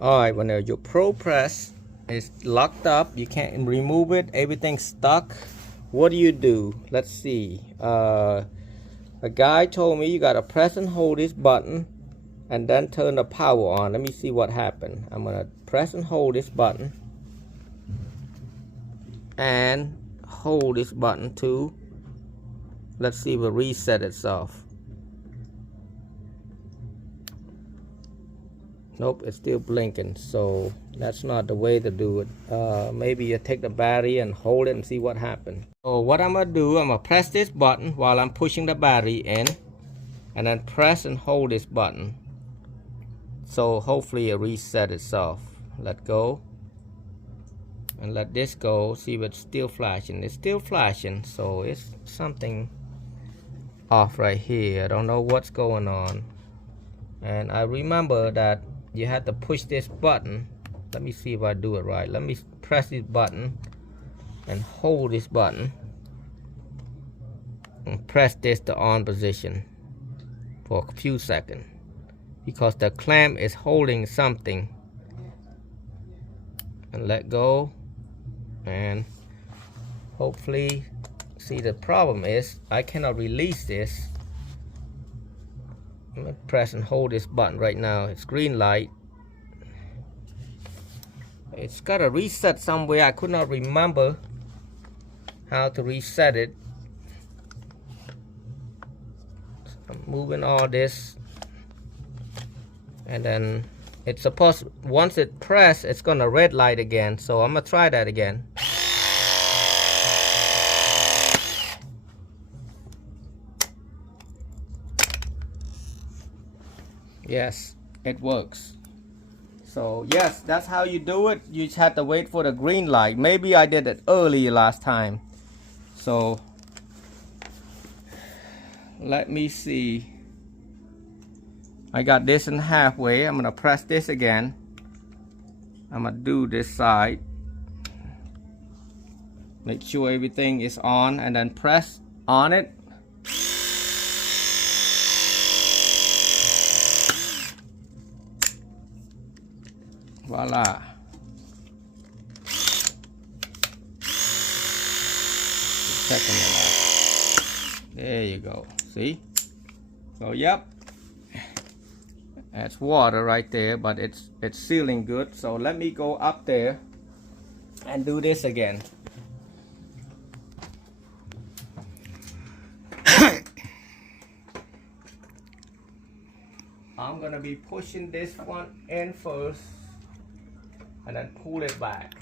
Alright, when your pro press is locked up, you can't remove it, everything's stuck. What do? Let's see. A guy told me you gotta press and hold this button and then turn the power on. Let me see what happened. I'm gonna press and hold this button and hold this button too. Let's see if it reset itself. Nope, it's still blinking, so that's not the way to do it. Maybe you take the battery and hold it and see what happens. So what I'm gonna do, I'm gonna press this button while I'm pushing the battery in, and then press and hold this button. So hopefully it reset itself. Let go and let this go. See if it's still flashing. It's still flashing, so it's something off right here. I don't know what's going on. And I remember that you had to push this button. Let me see if I do it right. Let me press this button and hold this button and press this to on position for a few seconds, because the clamp is holding something. And let go, and hopefully, see, the problem is I cannot release this. I'm gonna press and hold this button right now. It's green light. It's got to reset somewhere. I could not remember how to reset it. So I'm moving all this, and then it's supposed, once it press, it's gonna red light again. So I'm gonna try that again. Yes, it works. So yes, that's how you do it. You just have to wait for the green light. Maybe I did it early last time. So let me see. I got this in halfway. I'm gonna press this again. I'm gonna do this side. Make sure everything is on, and then press on it. Voila. Checking it out. There you go. See? So yep. That's water right there, but it's sealing good. So let me go up there and do this again. I'm gonna be pushing this one in first and then pull it back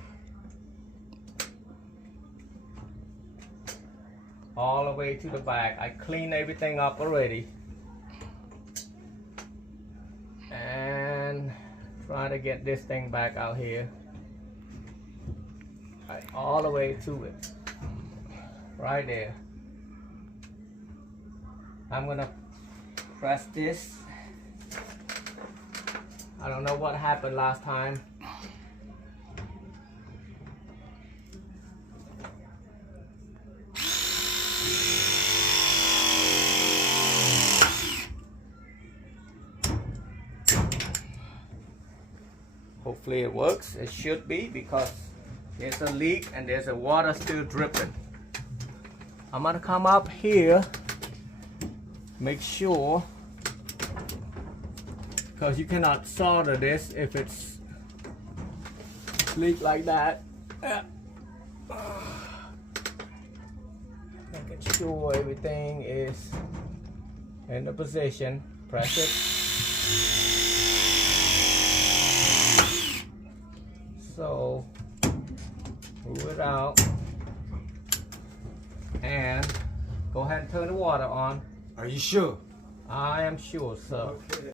all the way to the back. I cleaned everything up already and try to get this thing back out here, right, all the way to it, right there. I'm gonna press this. I don't know what happened last time. Hopefully it works. It should be, because there's a leak and there's a water still dripping. I'm gonna come up here, make sure, because you cannot solder this if it's leak like that. Making sure everything is in the position. Press it. So move it out and go ahead and turn the water on. Are you sure? I am sure, sir. Okay.